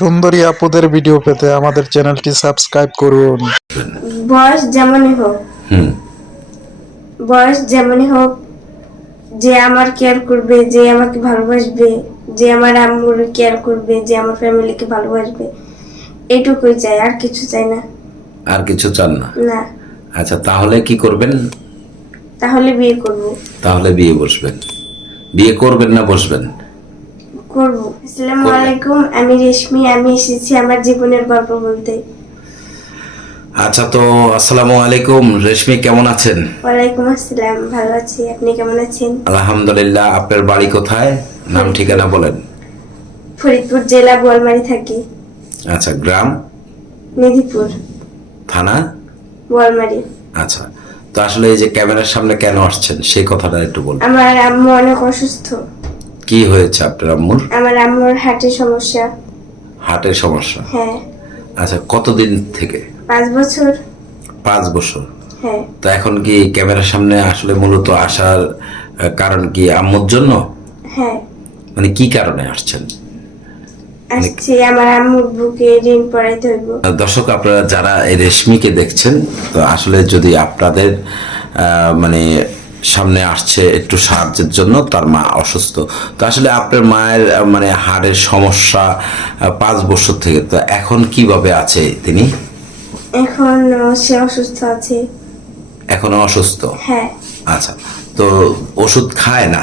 সুন্দরী আপুদের ভিডিও পেতে আমাদের চ্যানেলটি সাবস্ক্রাইব করুন। বয়স যেমনই হোক, বয়স যেমনই হোক, যে আমার কেয়ার করবে, যে আমাকে ভালোবাসবে, যে আমার আম্মুর কেয়ার করবে, যে আমার ফ্যামিলিকে ভালোবাসবে, এটুকুই চাই, আর কিছু চাই না। আর কিছু চান না? না। আচ্ছা, তাহলে কি করবেন? তাহলে বিয়ে করব। তাহলে বিয়ে বসবেন? বিয়ে করবেন না বসবেন? করব। আসসালামু আলাইকুম, আমি রেশমি, আমি এসেছি আমার জীবনের গল্প বলতে। আচ্ছা, তো আসসালামু আলাইকুম রেশমি, কেমন আছেন? ওয়ালাইকুম আসসালাম, ভালো আছি, আপনি কেমন আছেন? আলহামদুলিল্লাহ। আপনার বাড়ি কোথায়? নাম ঠিকানা বলেন। ফরিদপুর জেলা, বোয়ালমারী থাকি। আচ্ছা, গ্রাম? মেদিপুর। থানা? বোয়ালমারী। আচ্ছা, তো আসলে এই যে ক্যামেরার সামনে কেন আসছেন সেই কথাটা একটু বলুন। আমার আম্মু অনেক অসুস্থ। কি হয়েছে আপনার আম্মুর? আমার আম্মুর হার্টের সমস্যা। হার্টের সমস্যা? হ্যাঁ। আচ্ছা, কতদিন থেকে? 5 বছর। 5 বছর? হ্যাঁ। তো এখন কি ক্যামেরার সামনে আসলে মূলত আসার কারণ কি আম্মুর জন্য? হ্যাঁ। মানে কি কারণে আসছেন? আসছি আমার আম্মুর বুকে ঋণ পড়াইতে হইব। দর্শক, আপনারা যারা এই রেশমিকে দেখছেন, তো আসলে যদি আপনাদের মানে সামনে আসছে একটু সাহায্যের জন্য, তার মা অসুস্থ। তো আসলে আপনার মায়ের মানে হাড়ের সমস্যা 5 বছর থেকে, তো এখন কিভাবে আছে তিনি? এখন সে অসুস্থ আছে। এখনো অসুস্থ? হ্যাঁ। আচ্ছা, তো ওষুধ খায় না?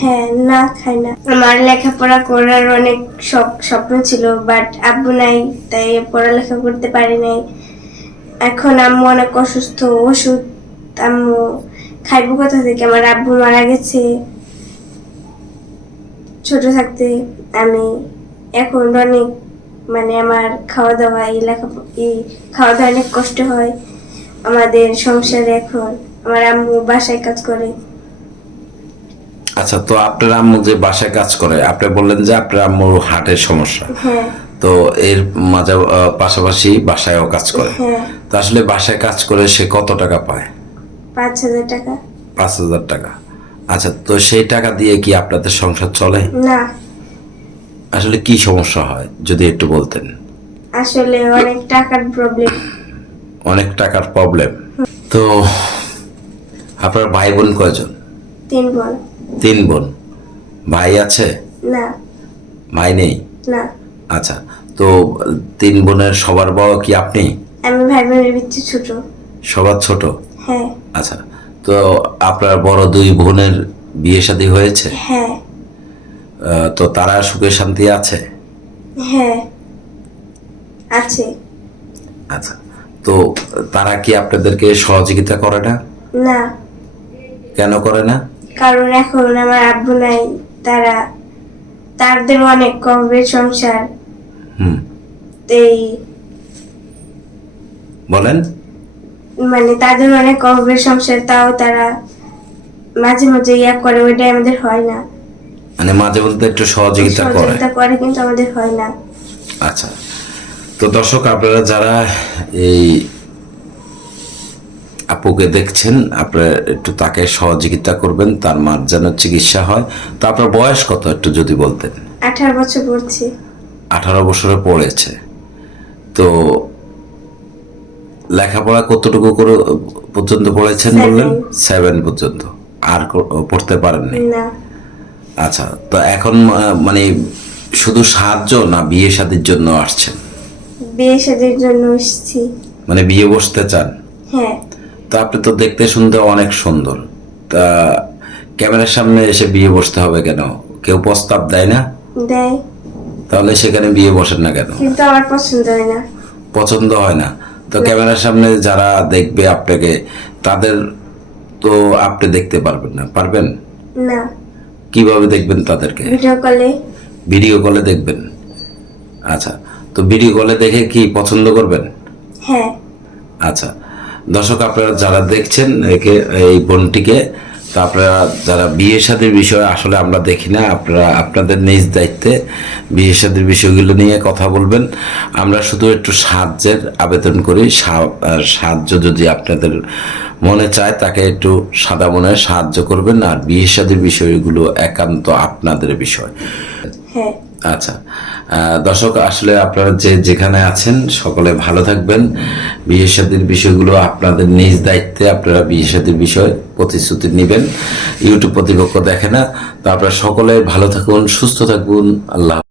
হ্যাঁ, না খাই না। আমার লেখাপড়া করার অনেক স্বপ্ন ছিল, বাট আব্বু নাই, তাই পড়ালেখা করতে পারি নাই। এখন আম্মু অনেক অসুস্থ, ওষুধ আম্মু খাইবো কোথা থেকে? আমার আব্বু মারা গেছে ছোট থাকতে। আমি এখন অনেক মানে আমার খাওয়া দাওয়া, খাওয়া দাওয়া অনেক কষ্ট হয় আমাদের সংসারে। এখন আমার আম্মু বাসায় কাজ করে। আচ্ছা, তো আপনার আম্মু যে বাসায় কাজ করে, আপনি বললেন যে আপনার আম্মুর হার্টের সমস্যা। হ্যাঁ। তো এর মাঝে পাশাপাশি বাসায়ও কাজ করে। হ্যাঁ। তো আসলে বাসায় কাজ করে সে কত টাকা পায়? 5,000 টাকা। 5,000 টাকা? আচ্ছা, তো সেই টাকা দিয়ে কি আপনাদের সংসার চলে? না। আসলে কি সমস্যা হয় যদি একটু বলতেন। আসলে অনেক টাকার প্রবলেম। অনেক টাকার প্রবলেম? তো আপনার ভাই বোন কয়জন? 3 বোন। 3 বোন? ভাই আছে? না। ভাই নেই? না। আচ্ছা, তো 3 বোনের সবার বড় কি আপনি? আমি ভাই বোনের ভিতরে ছোট। সবার ছোট? হ্যাঁ। আচ্ছা, তো আপনার বড় 2 বোনের বিয়ে শাদী হয়েছে? হ্যাঁ। তো তারা সুখে শান্তি আছে? হ্যাঁ, আছে। আচ্ছা, তো তারা কি আপনাদেরকে সহযোগিতা করে না? না। কেন করে না? কারণ এখন আমার আব্বু নাই, তাদের অনেক কষ্টের সংসার। এই বলেন। মানে তাদের অনেক কষ্টের সংসার, তাও তারা মাঝে মাঝে করে, ওইটাই আমাদের হয় না। মানে মাঝে মধ্যে একটু সহযোগিতা করে, কিন্তু আমাদের হয় না। আচ্ছা, তো দর্শক, আপনারা যারা এই আপুকে দেখছেন, আপনারা একটু তাকে সহযোগিতা করবেন, তার মার যেন চিকিৎসা হয়। তো আপনার বয়স কত একটু যদি বলতেন। 18 বছর পড়ছি। 18 বছরে পড়েছে। তো লেখাপড়া কতটুকু করে পর্যন্ত পড়েছেন বললেন? 7 পর্যন্ত। আর পড়তে পারেননি? না। আচ্ছা, তো এখন মানে শুধু সাহায্য না বিয়ে শাদীর জন্য আসছেন? বিয়ে শাদীর জন্য এসেছি। মানে বিয়ে বসতে চান? হ্যাঁ। তো আপনি তো দেখতে শুনতে অনেক সুন্দর, তা ক্যামেরার সামনে এসে বিয়ে বসতে হবে কেন? কেউ প্রস্তাব দেয় না? দেয়। তাহলে সেখানে বিয়ে বসেন না কেন? কিন্তু আমার পছন্দ হয় না। পছন্দ হয় না? তো ক্যামেরার সামনে যারা দেখবে আপনাকে, তাদের তো আপনি দেখতে পারবেন না? পারবেন না। কিভাবে দেখবেন তাদেরকে? ভিডিও কলে। ভিডিও কলে দেখবেন? আচ্ছা, তো ভিডিও কলে দেখে কি পছন্দ করবেন? হ্যাঁ। আচ্ছা, দর্শক, আপনারা যারা দেখছেন এই বোনটিকে, তো আপনারা যারা বিয়ে শাদীর বিষয় আসলে আমরা দেখি না, আপনারা আপনাদের নিজ দায়িত্বে বিয়ে শাদীর বিষয়গুলো নিয়ে কথা বলবেন। আমরা শুধু একটু সাহায্যের আবেদন করি। সাহায্য যদি আপনাদের মনে চায়, তাকে একটু সাদা মনে সাহায্য করবেন। আর বিয়ে শাদীর বিষয়গুলো একান্ত আপনাদের বিষয়। হ্যাঁ। আচ্ছা, দর্শক আসলে আপনারা যেখানে আছেন সকলে ভালো থাকবেন। বিয়ে শাদীর বিষয়গুলো আপনাদের নিজ দায়িত্বে আপনারা বিয়ে শাদীর বিষয় প্রতিশ্রুতি নেবেন। ইউটিউব কর্তৃপক্ষ দেখে না। তো আপনারা সকলে ভালো থাকুন, সুস্থ থাকুন। আল্লাহ